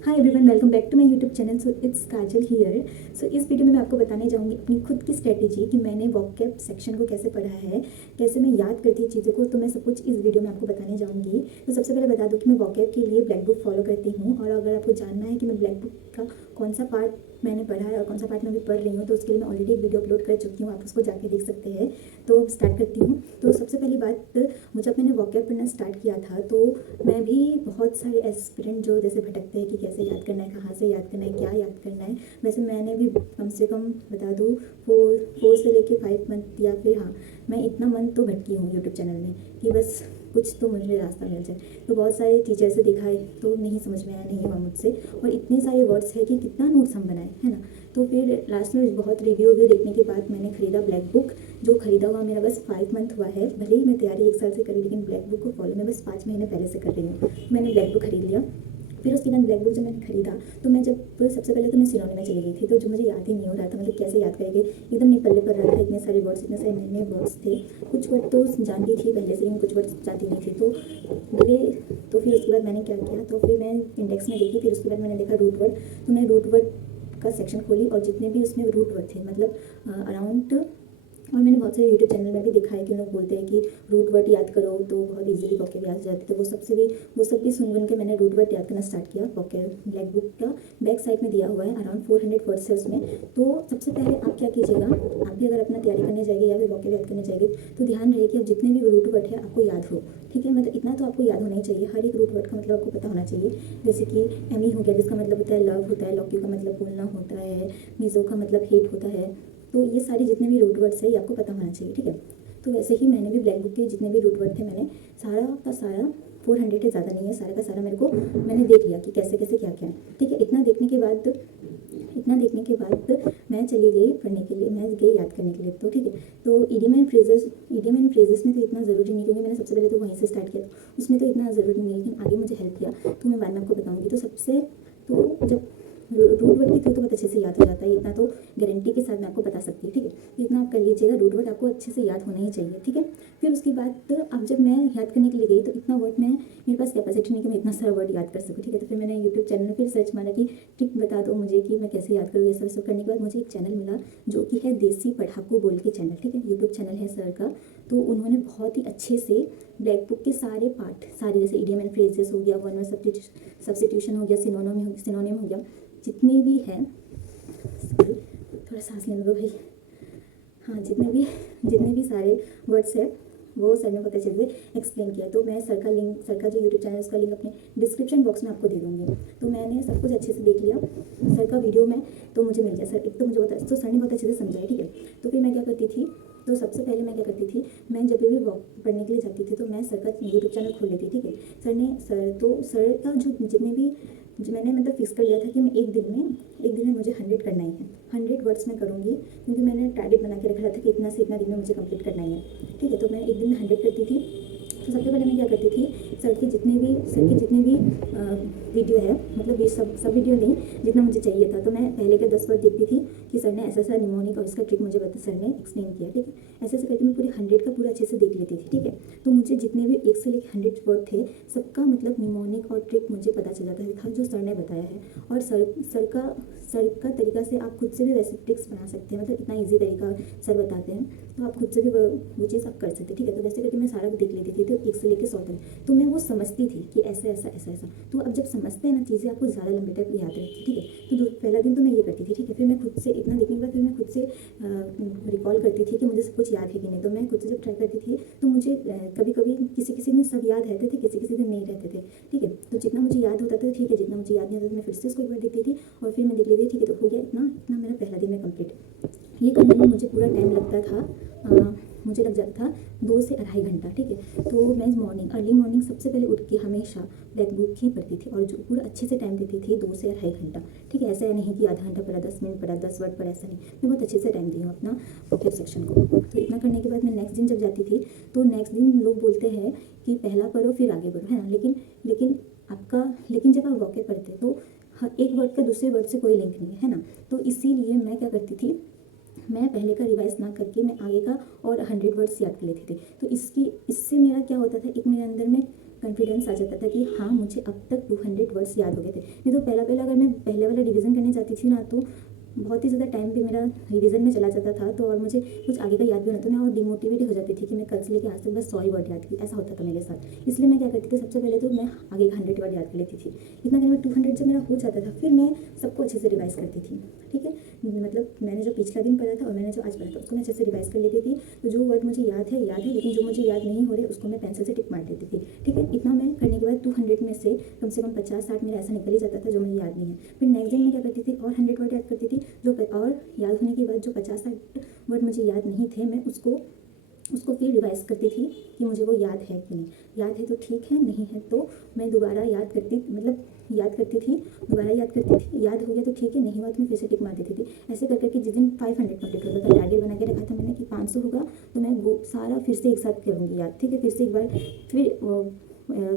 Hi everyone, welcome back to my YouTube channel. So it's Kajal here. So इस video में मैं आपको बताने जाऊंगी अपनी खुद की स्ट्रेटेजी कि मैंने वोकैब सेक्शन को कैसे पढ़ा है, कैसे मैं याद करती हूँ चीज़ों को। तो मैं सब कुछ इस वीडियो में आपको बताने जाऊंगी। तो सबसे पहले बता दूँ कि मैं वोकैब के लिए ब्लैक बुक फॉलो करती हूँ, और अगर आपको जानना है कि मैं ब्लैक बुक का कौन सा पार्ट मैंने पढ़ा है और कौन सा पार्ट मैं अभी पढ़ रही हूँ, तो उसके लिए मैं ऑलरेडी एक वीडियो अपलोड कर चुकी हूँ, आप उसको जाके देख सकते हैं। तो स्टार्ट करती हूँ। तो सबसे पहली बात, जब मैंने वोकैब पढ़ना स्टार्ट किया था तो मैं भी बहुत सारे एस्पिरेंट जो जैसे भटकते हैं कि कैसे याद करना है, कहाँ से याद करना है, क्या याद करना है, वैसे मैंने भी कम से कम बता दूँ 4 से लेके 5 मंथ, या फिर हाँ, मैं इतना मंथ तो भटकी हूँ यूट्यूब चैनल में कि बस कुछ तो मुझे रास्ता मिल जाए। तो बहुत सारे टीचर से दिखाए तो नहीं समझ में आया, नहीं हुआ मुझसे, और इतने सारे वर्ड्स है कि कितना नोट्स हम बनाए, है ना। तो फिर लास्ट में बहुत रिव्यू देखने के बाद मैंने खरीदा ब्लैक बुक। जो खरीदा हुआ मेरा बस 5 मंथ हुआ है, भले ही मैं तैयारी 1 साल से करी, लेकिन ब्लैक बुक को फॉलो मैं बस 5 महीने पहले से कर रही हूँ। मैंने ब्लैक बुक खरीद लिया। फिर उसके बाद ब्लैक बुक जब मैंने खरीदा तो मैं जब सबसे पहले तो मैं सिनोनिम में चली गई थी, तो जो मुझे याद ही नहीं हो रहा था, मतलब कैसे याद करेंगे, एकदम नहीं पल्ले पर रहा था। इतने सारे वर्ड्स, इतने सारे नए नए वर्ड्स थे। कुछ वर्ड तो जानती थी पहले से, लेकिन कुछ वर्ड जानती नहीं थी। तो भले, तो फिर उसके बाद मैंने क्या किया, तो फिर मैं इंडेक्स में देखी। फिर उसके बाद मैंने देखा रूट वर्ड। तो मैं रूट वर्ड का सेक्शन खोली, और जितने भी उसमें रूट वर्ड थे, मतलब अराउंड, और मैंने बहुत सारे यूट्यूब चैनल में भी देखा है कि लोग बोलते हैं कि रूट वर्ड याद करो तो बहुत इजीली वोकैब याद जाती है। तो वो सब भी सुन के मैंने रूट वर्ड याद करना स्टार्ट किया। वोकैब ब्लैक बुक का बैक साइड में दिया हुआ है, अराउंड 400 वर्ड्स है उसमें। तो सबसे पहले आप क्या कीजिएगा, आप भी अगर अपना तैयारी करने जाएंगे या फिर वोकैब याद करने जाएंगे, तो ध्यान रहे कि अब जितने भी रूट वर्ड है आपको याद हो, ठीक है। मतलब इतना तो आपको याद होना ही चाहिए, हर एक रूट वर्ड का मतलब आपको पता होना चाहिए। जैसे कि एमी हो गया, जिसका मतलब होता है लव होता है, लॉक्यू का मतलब बोलना होता है, मिजो का मतलब हेट होता है। तो ये सारे जितने भी रूट वर्ड्स है ये आपको पता होना चाहिए, ठीक है। तो वैसे ही मैंने भी ब्लैक बुक के जितने भी रूट वर्ड थे, मैंने सारा का सारा 400 है, ज़्यादा नहीं है, सारा का सारा मेरे को मैंने देख लिया कि कैसे कैसे क्या क्या है, ठीक है। इतना देखने के बाद मैं चली गई पढ़ने के लिए, मैं गई याद करने के लिए। तो ठीक है, तो इडियम एंड फ्रेजेस में तो इतना ज़रूरी नहीं, क्योंकि मैंने सबसे पहले तो वहीं से स्टार्ट किया, तो उसमें तो इतना ज़रूरी नहीं है, लेकिन आगे मुझे हेल्प किया तो मैं बाद में आपको बताऊँगी। तो जब रूट वर्ड की तो बहुत अच्छे से याद हो जाता है, इतना तो गारंटी के साथ मैं आपको बता सकती हूँ, ठीक है। तो इतना आप कर लीजिएगा, रूट वर्ड आपको अच्छे से याद होना ही चाहिए, ठीक है। फिर उसके बाद अब जब मैं याद करने के लिए गई तो इतना वर्ड मेरे पास कैपेसिटी नहीं कि मैं इतना सारा वर्ड याद कर सकूँ, ठीक है। तो फिर मैंने यूट्यूब चैनल में फिर सर्च मारा कि ट्रिक बता दो मुझे कि मैं कैसे याद करूँ। ये सब करने के बाद मुझे एक चैनल मिला जो कि है देसी पढ़ाकू बोल के चैनल, ठीक है। यूट्यूब चैनल है सर का। तो उन्होंने बहुत ही अच्छे से ब्लैक बुक के सारे पार्ट, सारे जैसे इडियम एंड फ्रेजेस हो गया, वन वर्ड सब्स्टिट्यूशन हो गया, सिनोनिम हो गया, जितने भी हैं, थोड़ा सांस लेने दो भाई, हाँ, जितने भी सारे वर्ड्स है वो सर ने बहुत अच्छे से एक्सप्लेन किया। तो मैं सर का जो यूट्यूब चैनल है उसका लिंक अपने डिस्क्रिप्शन बॉक्स में आपको दे दूँगी। तो मैंने सब कुछ अच्छे से देख लिया सर का वीडियो में, तो मुझे मिल गया। सर एक तो मुझे बहुत, तो सर ने बहुत अच्छे से समझाया, ठीक है। तो फिर मैं क्या करती थी, तो सबसे पहले मैं क्या करती थी, मैं जब भी वॉक पढ़ने के लिए जाती थी तो मैं सर का यूट्यूब चैनल खोल लेती, ठीक है। सर का जितने भी, जो मैंने मतलब फिक्स कर लिया था कि मैं एक दिन में मुझे 100 करना ही है, 100 वर्ड्स में करूँगी, क्योंकि मैंने टारगेट बना के रखा था कि इतना से इतना दिन में मुझे कंप्लीट करना ही है, ठीक है। तो मैं एक दिन में 100 करती थी। तो सबसे पहले मैं क्या करती थी, सर के जितने भी वीडियो है, मतलब ये सब वीडियो नहीं, जितना मुझे चाहिए था, तो मैं पहले के 10 वर्ड देखती थी कि सर ने ऐसा निमोनिक और इसका ट्रिक मुझे सर ने एक्सप्लेन किया, ठीक है। ऐसे करके मैं पूरे 100 का पूरा अच्छे से देख लेती थी, ठीक है। तो मुझे जितने भी 1 से लेकर 100 वर्ड थे, सबका मतलब निमोनिक और ट्रिक मुझे पता चल जाता था जो सर ने बताया है। और सर का तरीका से आप खुद से भी वैसे ट्रिक्स बना सकते हैं, मतलब इतना ईजी तरीका सर बताते हैं, तो आप खुद से भी वो चीज़ आप कर सकते हैं, ठीक है। तो वैसे करके मैं सारा देख लेती थी, तो 1 से लेकर 100 तक, तो मैं वो समझती थी कि ऐसा ऐसा ऐसा ऐसा। तो अब जब समझते हैं ना चीज़ें, आपको ज़्यादा लंबे तक याद रहती है, ठीक है। तो पहला दिन तो मैं ये करती थी, ठीक है। फिर मैं खुद से इतना देखने के बाद फिर मैं खुद से रिकॉल करती थी कि मुझे सब कुछ याद है कि नहीं। तो मैं खुद से जब ट्राई करती थी तो मुझे कभी कभी किसी दिन सब याद रहते थे, किसी दिन नहीं रहते थे, ठीक है। तो जितना मुझे याद होता था, ठीक है, जितना मुझे याद नहीं होता था मैं फिर से उसको एक बार देखती थी, और फिर मैं देख लेती थी, ठीक है। तो हो गया इतना इतना मेरा पहला दिन में कंप्लीट। ये करने में मुझे पूरा टाइम लगता था, मुझे लग जाता था 2 से 2.5 घंटा, ठीक है। तो मैं अर्ली मॉर्निंग सबसे पहले उठ के हमेशा ब्लैक बुक ही पढ़ती थी, और जो पूरा अच्छे से टाइम देती थी 2 से 2.5 घंटा, ठीक है। ऐसा नहीं कि आधा घंटा पढ़ा, 10 मिनट पढ़ा, 10 वर्ड पढ़ा, ऐसा नहीं, मैं बहुत अच्छे से टाइम दी हूँ अपना वोकैब सेक्शन को। तो इतना करने के बाद मैं नेक्स्ट दिन जब जाती थी, तो नेक्स्ट दिन लोग बोलते हैं कि पहला पढ़ो फिर आगे बढ़ो, है ना। लेकिन जब आप वोकैब पढ़ते तो एक वर्ड का दूसरे वर्ड से कोई लिंक नहीं है ना। तो इसीलिए मैं क्या करती थी, मैं पहले का रिवाइज ना करके मैं आगे का और 100 वर्ड्स याद कर लेती थी। तो इससे मेरा क्या होता था, एक मेरे अंदर में कॉन्फिडेंस आ जाता था कि हाँ मुझे अब तक 200 वर्ड्स याद हो गए थे। नहीं तो पहला पहला अगर मैं पहले वाला रिवीजन करने जाती थी ना तो बहुत ही ज़्यादा टाइम भी मेरा रिवीजन में चला जाता था, तो और मुझे कुछ आगे का याद भी होना था, मैं और डिमोटिवेट हो जाती थी कि मैं कल से लेकर आज तक बस 100 वर्ड याद की, ऐसा होता था मेरे साथ। इसलिए मैं क्या करती थी, सबसे पहले तो मैं आगे का 100 वर्ड याद कर लेती थी। इतना करने में 200 जब मेरा हो जाता था फिर मैं सबको अच्छे से रिवाइज़ करती थी। ठीक है, मतलब मैंने जो पिछला दिन पढ़ा था और मैंने जो आज पढ़ा था उसको मैं अच्छे से रिवाइज़ कर लेती थी। तो जो वर्ड मुझे याद है, लेकिन जो मुझे याद नहीं हो रहे उसको मैं पेंसिल से टिक मार देती थी। ठीक है, इतना मैं करने के बाद 200 में से कम 50-60 मेरा ऐसा निकल ही जाता था जो मुझे याद नहीं है। फिर नेक्स्ट दिन मैं क्या करती थी, और 100 वर्ड याद करती थी। और याद होने के बाद जो 50-60 वर्ड मुझे याद नहीं थे, मैं उसको फिर रिवाइज़ करती थी कि मुझे वो याद है कि नहीं। याद है तो ठीक है, नहीं है तो मैं दोबारा याद करती थी, दोबारा याद करती थी। याद हो गया तो ठीक है, नहीं हुआ तो मैं फिर से टिक मार देती थी। ऐसे कर करके जिस दिन 500 कंप्लीट होता था, टारगेट बना के रखा था मैंने कि 500 होगा तो मैं वो सारा फिर से एक साथ करूँगी याद। ठीक है, फिर से एक बार फिर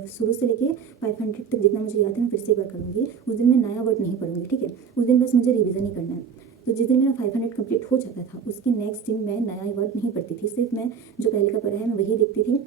शुरू से लेके 500 तक जितना मुझे याद है मैं फिर से एक बार करूँगी। उस दिन मैं नया वर्ड नहीं पढ़ूंगी। ठीक है, उस दिन बस मुझे रिवीजन ही करना है। तो जिस दिन मेरा 500 कंप्लीट हो जाता था उसके नेक्स्ट दिन मैं नया वर्ड नहीं पढ़ती थी, सिर्फ मैं जो पहले का पढ़ा है मैं वही देखती थी।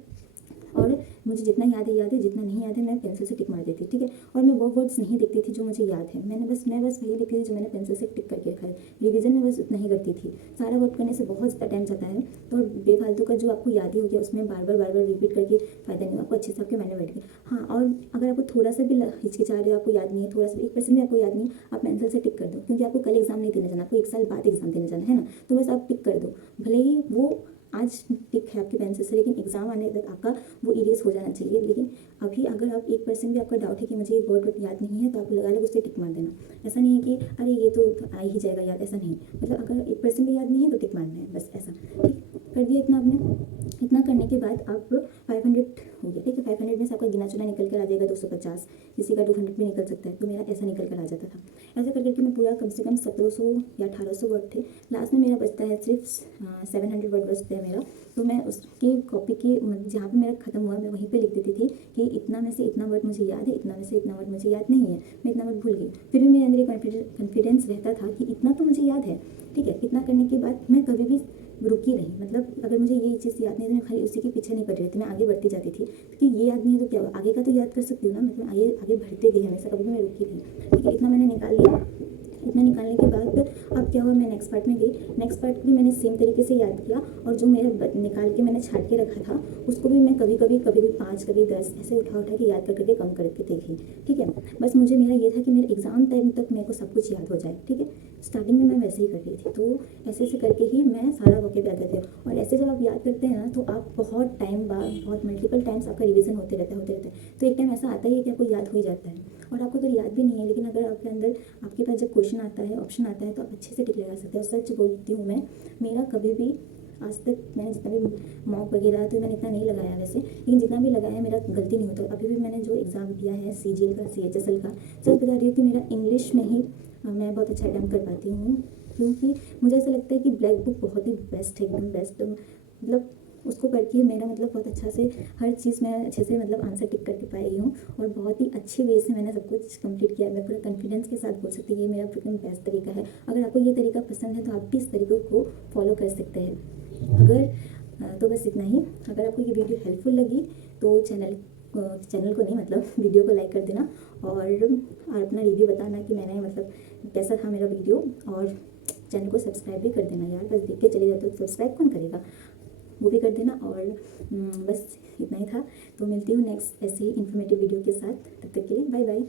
और मुझे जितना याद है, जितना नहीं याद है मैं पेंसिल से टिक मार देती। ठीक है, और मैं वो वर्ड्स नहीं देखती थी जो मुझे याद है, मैं बस वही देखती थी जो मैंने पेंसिल से टिक करके रखा है। रिवीजन में बस उतना ही करती थी। सारा वर्ड करने से बहुत ज़्यादा टाइम जाता है, तो बेफालतू का जो आपको याद ही हो गया उसमें बार बार रिपीट करके फ़ायदा नहीं, आपको अच्छे से आपके माइंड में बैठ गया। हाँ, और अगर आपको थोड़ा सा भी हिचकिचा रहे हो, आपको याद नहीं है, थोड़ा सा 1% भी आपको याद नहीं, आप पेंसिल से टिक कर दो, क्योंकि आपको कल एग्जाम नहीं देने जाना, आपको 1 साल बाद एग्जाम देने जाना है ना। तो बस आप टिक कर दो, भले ही वो आज टिक है आपकी पेंसिल से, लेकिन एग्जाम आने तक आपका वो इरेज हो जाना चाहिए। लेकिन अभी अगर आप 1% भी आपका डाउट है कि मुझे ये वर्ड याद नहीं है तो आप लगा लो उससे टिक मार देना। ऐसा नहीं है कि अरे ये तो आ ही जाएगा याद, ऐसा नहीं। मतलब अगर 1% भी याद नहीं है तो टिक मारना है, बस ऐसा। ठीक कर दिया इतना आपने। इतना करने के बाद आप 500 हो गया। ठीक है, 500 में से आपका गिना चुना निकल कर आ जाएगा 250, किसी का 200 भी निकल सकता है, तो मेरा ऐसा निकल कर आ जाता था। ऐसा कर करके मैं पूरा कम से कम 1700 या 1800 वर्ड थे। लास्ट में मेरा बचता है सिर्फ 700 वर्ड बचते हैं मेरा। तो मैं उसकी कॉपी के जहाँ पे मेरा खत्म हुआ मैं वहीं पे लिख देती थी कि इतना में से इतना वर्ड मुझे याद है, इतना में से इतना वर्ड मुझे याद नहीं है, मैं इतना वर्ड भूल गई। फिर भी मेरे अंदर एक कॉन्फिडेंस रहता था कि इतना तो मुझे याद है। ठीक है, इतना करने के बाद मैं कभी भी रुकी नहीं। मतलब अगर मुझे ये चीज़ याद नहीं है तो मैं खाली उसी के पीछे नहीं पड़ रही थी, मैं आगे बढ़ती जाती थी, क्योंकि ये याद नहीं है तो क्या हुआ, आगे का तो याद कर सकती हूँ ना। मतलब आगे बढ़ते गई हमेशा, कभी भी मैं रुकी नहीं। ठीक है, इतना मैंने निकाल लिया। इतना निकालने के बाद अब क्या हुआ, मैं नेक्स्ट पार्ट में गई। नेक्स्ट पार्ट भी मैंने सेम तरीके से याद किया, और जो मेरा निकाल के मैंने छाट के रखा था उसको भी मैं कभी कभी 5, कभी 10 ऐसे उठा के याद करके कम करके देखी। ठीक है, बस मुझे मेरा ये था कि मेरे एग्जाम टाइम तक मेरे को सब कुछ याद हो जाए। ठीक है, स्टार्टिंग में मैं वैसे ही कर रही थी, तो ऐसे करके ही मैं सारा वोकैब याद करती हूँ। और ऐसे जब आप याद करते हैं ना तो आप बहुत टाइम बाद, बहुत मल्टीपल टाइम्स आपका रिवीजन होते रहता है। तो एक टाइम ऐसा आता है कि आपको याद हो ही जाता है। और आपको अगर याद भी नहीं है, लेकिन अगर आपके अंदर आपके पास जब क्वेश्चन आता है, ऑप्शन आता है, तो आप अच्छे से टिक लगा सकते हो। सच बोलती हूँ मैं, मेरा कभी भी आज तक मैंने जितना भी मॉक वगैरह तो मैंने इतना नहीं लगाया वैसे, लेकिन जितना भी लगाया मेरा गलती नहीं होता। अभी भी मैंने जो एग्ज़ाम दिया है CGL का, CHSL का, सच बता रही हूँ कि मेरा इंग्लिश में ही मैं बहुत अच्छा अटैम्प्ट कर पाती हूँ, क्योंकि मुझे ऐसा लगता है कि ब्लैक बुक बहुत ही बेस्ट है, एकदम बेस्ट। मतलब उसको पढ़ के मेरा मतलब बहुत अच्छा से हर चीज़ मैं अच्छे से मतलब आंसर टिक करके पाई हूँ, और बहुत ही अच्छे वे से मैंने सब कुछ कंप्लीट किया। मैं पूरा कॉन्फिडेंस के साथ बोल सकती हूँ ये मेरा एकदम बेस्ट तरीका है। अगर आपको ये तरीका पसंद है तो आप भी इस तरीके को फॉलो कर सकते हैं। अगर तो बस इतना ही। अगर आपको ये वीडियो हेल्पफुल लगी तो चैनल को नहीं, मतलब वीडियो को लाइक कर देना, और अपना रिव्यू बताना कि मैंने मतलब कैसा था मेरा वीडियो, और चैनल को सब्सक्राइब भी कर देना यार, बस देख के चले जाते तो सब्सक्राइब कौन करेगा, वो भी कर देना। और बस इतना ही था। तो मिलती हूँ नेक्स्ट ऐसे ही इन्फॉर्मेटिव वीडियो के साथ, तब तक के लिए बाय बाय।